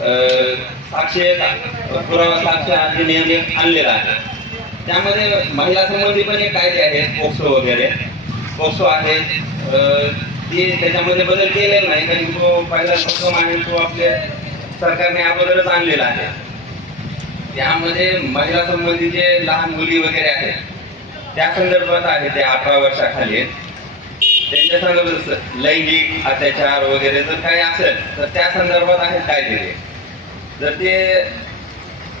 अं, पुरावा साक्ष अधिनियम आणलेला आहे. त्यामध्ये महिला संबंधी पण एक कायदे आहेत पोक्सो वगैरे. पोक्सो आहे. ती त्याच्यामध्ये बदल केलेला नाही कारण तो पहिला हुकम आहे तो आपल्या सरकारने अगोदरच आणलेला आहे. त्यामध्ये महिला संबंधी जे लहान मुली वगैरे आहेत त्या संदर्भात आहे ते अठरा वर्षाखाली. आहेत. त्यांच्या संदर्भात लैंगिक अत्याचार वगैरे जर काही असेल तर त्या संदर्भात आहेत कायदे. जर ते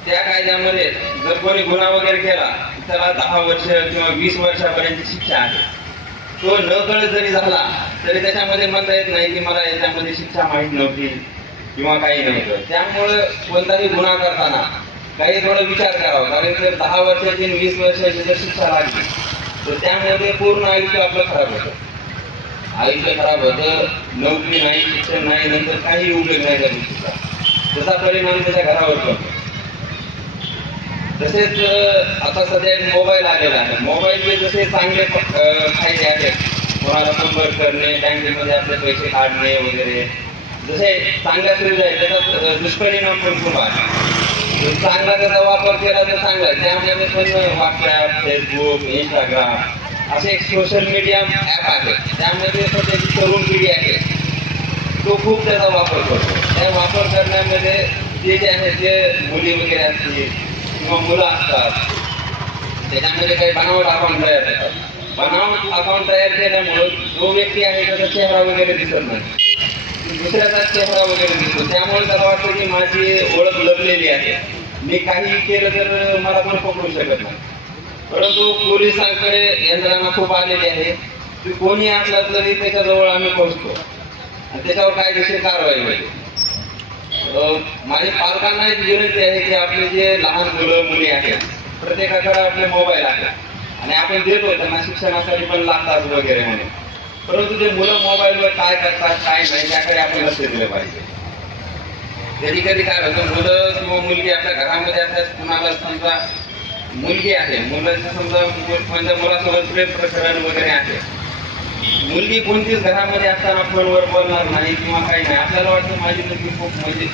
त्या कायद्यामध्ये जर कोणी गुन्हा वगैरे केला त्याला दहा वर्ष किंवा वीस वर्षापर्यंत शिक्षा आहे. तो न कळत जरी झाला तरी त्याच्यामध्ये म्हणता येत नाही की मला याच्यामध्ये शिक्षा माहीत नव्हती किंवा काही नव्हतं त्यामुळं कोणताही गुन्हा करताना काही थोडं विचार करावा. कारण जर दहा वर्षाची वीस वर्षाची जर शिक्षा लागली तर त्यामध्ये पूर्ण आयुष्य आपलं खराब होतं. आयुष्य खराब होतं नोकरी नाही शिक्षण नाही नंतर काही उपयोग नाही त्या गोष्टीचा त्याचा परिणाम त्याच्या घरावर पडतो. तसेच आता सध्या मोबाईल आलेला आहे. मोबाईलचे जसे चांगले फायदे आहेत. कोणाला संपर्क करणे बँकेमध्ये आपले पैसे काढणे वगैरे. जसे चांगल्या सुविधा आहेत त्याचा दुष्परिणाम पण खूप आहे चांगला त्याचा वापर केला तर चांगला आहे. त्यामध्ये पण व्हॉट्सॲप फेसबुक इंस्टाग्राम असे एक सोशल मीडिया ॲप आहेत. त्यामध्ये सध्याची तरुण पिढी आहे तो खूप त्याचा वापर करतो. त्या वापर करण्यामध्ये जे जे आहे जे मुली वगैरे असतील किंवा मुलं असतात त्याच्यामध्ये काही बनावट अकाउंट तयार होतात बनावट अकाउंट तयार केल्यामुळं जो व्यक्ती आहे त्याचा चेहरा वगैरे दिसत नाही. दुसऱ्याचा चेहरा वगैरे दिसतो. त्यामुळे त्याला वाटतं की माझी ओळख लपलेली आहे. मी काही केलं तर मला पण पकडू शकत नाही. परंतु पोलिसांकडे यंत्रणा खूप आलेली आहे. की कोणी असला तरी त्याच्याजवळ आम्ही पोहोचतो. आणि त्याच्यावर कायदेशीर कारवाई होईल. माझ्या पालकांना एक विनंती आहे की आपले जे लहान मुलं मुली आहेत प्रत्येकाकडे आपले मोबाईल आहेत. आणि आपण देतो त्यांना शिक्षणासाठी पण लागतात वगैरे म्हणून परंतु ते मुलं मोबाईलवर काय करतात काय नाही त्याकडे आपण लक्ष दिलं पाहिजे. कधी कधी काय होतं मुलं किंवा मुलगी आपल्या घरामध्ये असतात कुणाला समजा मुलगी आहे मुलाचं समजा म्हणजे मुलासोबत प्रेम प्रकरण वगैरे आहे. मुलगी कोणतीच घरामध्ये असताना फोनवर बोलणार नाही किंवा काही नाही. आपल्याला वाटतं माझी मुलगी खूप म्हणजे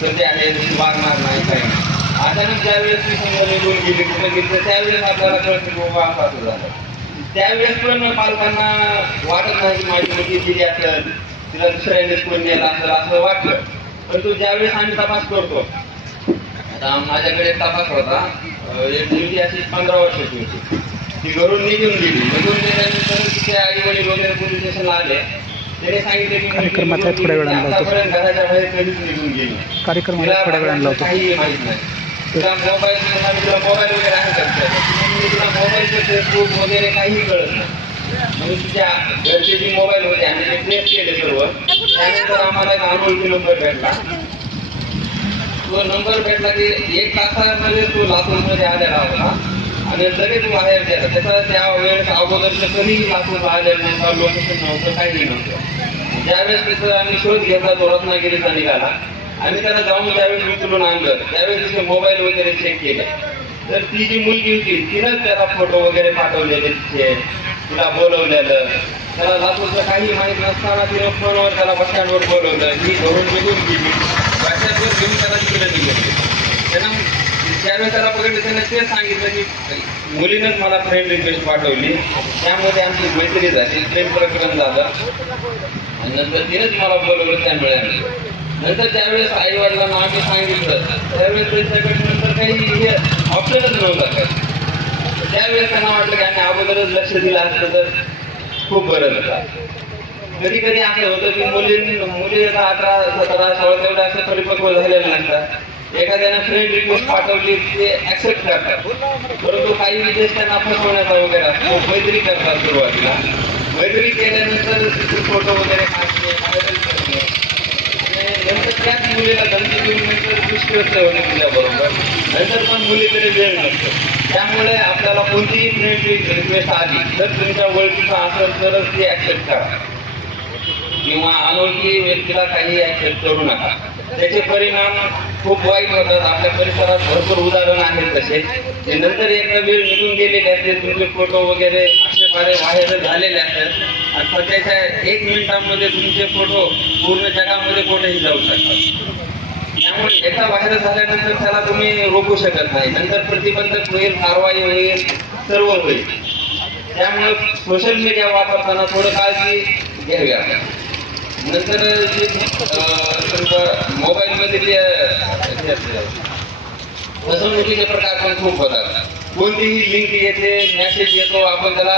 सध्या आहे वागणार नाही काही नाही. अचानक ज्यावेळेस ती समजा निघून गेली कुठे गेली तर त्यावेळेस आपल्याला कळतं की बाबा असं असं झालं. त्यावेळेस पण पालकांना वाटत नाही की माझी मुलगी गेली असेल तिला दुसऱ्याने कोण नेलं असेल असं वाटलं. परंतु ज्यावेळेस आम्ही तपास करतो आता माझ्याकडे तपास होता एक मुलगी अशी पंधरा वर्षाची होती. ती घरून निघून गेली. निघून गेल्यानंतर तिचे आई वडील वगैरे पोलीस स्टेशनला आले त्याने सांगितलं की कार्यक्रमात थोड्या वेळाने लावतो. आतापर्यंत घराच्या बाहेर कधीच निघून गेली कार्यक्रमाला थोड्या वेळाने लावतो. काही माहीत नाही. तिला मोबाईल तिला मोबाईल वगैरे आहे का? तिला मोबाईलचं फेसबुक वगैरे काही कळत नाही. म्हणून तिच्या घरचे जे मोबाईल होते आम्ही ते केले सर्व त्यानंतर आम्हाला एक अनोळखी नंबर भेटला. तो नंबर भेटला की एक तासामध्ये तो लातूरमध्ये आलेला होता. आणि लगेच बाहेर द्यायला त्याचा त्या वेळेस अगोदरचं कधीही लातूरला बाहेर नव्हतं लोकेशन नव्हतं काहीही नव्हतं. ज्यावेळेस त्याचा आम्ही शोध घेतला तो रत्नागिरीचा निघाला. आणि त्याला जाऊन ज्यावेळेस उचलून आणलं त्यावेळेस तिचे मोबाईल वगैरे चेक केले. तर ती जी मुलगी होती तिनंच त्याला फोटो वगैरे पाठवलेले तिचे तिला बोलवलेलं. त्याला लातूरचं काही माहीत नसताना तिने फोनवर त्याला बसस्टँडवर बोलवलं ही घरून निघून गेली. बसस्टँडवर घेऊन त्याला तिकडे निघून त्यानं ज्यावेळेस त्याला पकडलं त्यांना ते सांगितलं की मुलीनंच मला फ्रेंड रिक्वेस्ट पाठवली. त्यामध्ये आमची मैत्री झाली प्रेम प्रकरण झालं. आणि नंतर तिनेच मला बोलवलं त्या मिळाले नंतर ज्यावेळेस आई वडिलांना आम्ही सांगितलं. त्यावेळेस त्यांच्याकडे नंतर काही हे ऑप्शनच नव्हता काही. त्यावेळेस त्यांना वाटलं की आम्ही अगोदरच लक्ष दिलं असतं तर खूप बरं झालं कधी कधी असं होतं की मुलींनी मुली आता अठरा सतरा सोळा तेवढे असं परिपक्व झालेलं नसतात. एखाद्याने फ्रेंड रिक्वेस्ट पाठवली ते ऍक्सेप्ट करतात. परंतु काही विदेश त्यांना फसवण्याचा वगैरे असतो. मैत्री करतात सुरुवातीला. मैत्री केल्यानंतर फोटो वगैरे काढणे व्हायरल करणे. नंतर त्याच मुलीला धमकी देऊन नंतर दुष्कृत्य होणे तुझ्याबरोबर नंतर पण मुलीकडे वेळ नसतो. त्यामुळे आपल्याला कोणतीही फ्रेंड रिक्वेस्ट आली तर तुमच्या ओळखीचा असेल तरच ती ऍक्सेप्ट करा. किंवा अनोळखी व्यक्तीला काही ऍक्सेप्ट करू नका. त्याचे परिणाम खूप वाईट होतात. आपल्या परिसरात भरपूर उदाहरण आहेत तसे. नंतर एकदा वेळ निघून गेलेले असते तुमचे फोटो वगैरे आक्षेपारे व्हायरल झालेले असतात. आणि सध्याच्या एक मिनिटामध्ये तुमचे फोटो पूर्ण जगामध्ये कुठेही जाऊ शकतात. त्यामुळे एका बाहेर झाल्यानंतर त्याला तुम्ही रोखू शकत नाही. नंतर प्रतिबंधक होईल कारवाई होईल सर्व होईल. त्यामुळे सोशल मीडिया वापरताना थोडं काळजी घ्यावी आपल्याला नंतर सर्व मोबाईलमध्ये जे फसवणुकीचे प्रकार पण खूप होतात. कोणतीही लिंक येते मेसेज येतो आपण त्याला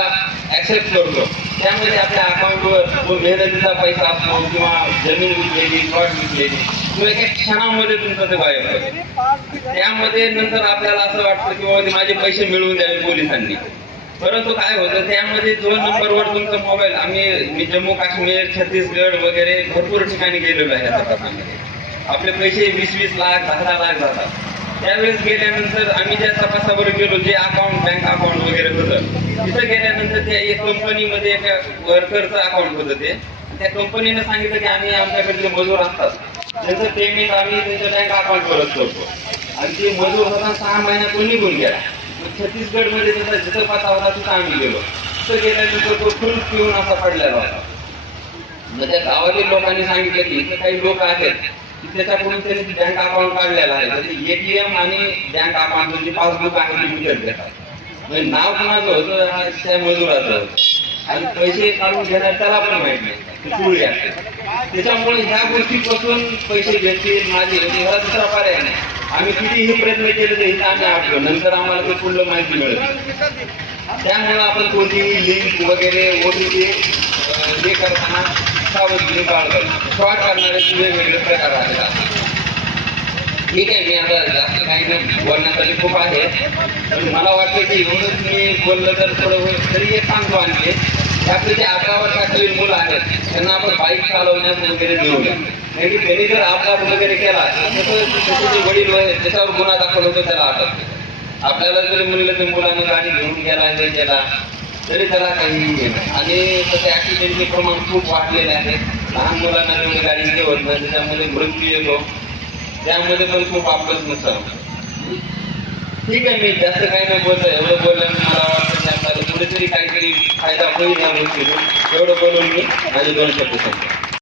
ऍक्सेप्ट करतो. त्यामध्ये आपल्या अकाउंटवर मेहनतीचा पैसा असतो किंवा जमीन विकलेली प्लॉट विकलेली किंवा एका क्षणामध्ये तुमचं ते बाहेर होतं त्यामध्ये नंतर आपल्याला असं वाटतं की बाबा माझे पैसे मिळवून द्यावे पोलिसांनी. परंतु काय होतं त्यामध्ये जो नंबरवर तुमचा मोबाईल आम्ही मी जम्मू काश्मीर छत्तीसगड वगैरे भरपूर ठिकाणी गेलेलो आहे तपासामध्ये आपले पैसे वीस वीस लाख दहा दहा लाख जातात. त्यावेळेस गेल्यानंतर आम्ही ज्या तपासावर गेलो जे अकाउंट बँक अकाउंट वगैरे होतं तिथं गेल्यानंतर त्या एक कंपनीमध्ये एका वर्करचं अकाउंट होतं ते. त्या कंपनीने सांगितलं की आम्ही आमच्याकडे जे मजूर असतात त्यांचं पेमेंट आम्ही त्यांच्या बँक अकाउंटवरच करतो. आणि ते मजूर होता सहा महिन्यातून निघून गेला. छत्तीसगडमध्ये त्याचा जिथं पाता तिथं आम्ही गेलो. तिथं गेल्यानंतर तो फुल पिऊन असा पडलेला होता मग त्या गावातील लोकांनी सांगितलं की इथं काही लोक आहेत की त्याच्याकडून त्यांनी बँक अकाउंट काढलेलं आहे. म्हणजे एटीएम आणि बँक अकाउंट जी पासबुक आहे ती विकत घेतात म्हणजे नाव कोणाचं होतं? हा त्या मजुराचं आणि पैसे काढून घेणार त्याला पण माहीत नाही. पुढे असते त्याच्यामुळे ह्या गोष्टीपासून पैसे घेतील माझे म्हणजे दुसरा पर्याय नाही. आम्ही कितीही प्रयत्न केले तरी इथं आम्ही नंतर आम्हाला ते पुढलं माहिती मिळत त्यामुळे आपण कोणतीही लिंक वगैरे ओटीपी हे करताना सावधगिरी बाळगत फ्रॉड करणारे वेगवेगळे प्रकार आहेत. ठीक आहे मी आता जास्त काही नाही. बोलण्यासाठी खूप आहे. पण मला वाटतं की एवढंच मी बोललं तर थोडं तरी हे सांगतो आणखी. त्यातले जे अकरा वर्षाखालील मुलं आहेत. त्यांना आपण बाईक चालवण्यास वगैरे देऊया नाही त्यांनी जर अपघात वगैरे केला तसं जे वडील आहेत त्याच्यावर गुन्हा दाखल होतो त्याला अटक. आपल्याला जरी म्हणलं तर मुलानं गाडी घेऊन गेला नाही गेला तरी त्याला काही नाही आणि तसं ऍक्सिडेंटचे प्रमाण खूप वाढलेले आहे. लहान मुलांना जेवढी गाडी घेऊन त्याच्यामध्ये मृत्यू येतो. त्यामध्ये पण खूप आपलंच नुकसान ठीक आहे मी जास्त काही नाही बोलतो एवढं बोलल्याने मला वाटतं की आपल्याला काहीतरी फायदा होईल या गोष्टीतून. एवढं बोलून मी माझे दोन शब्द सांगतो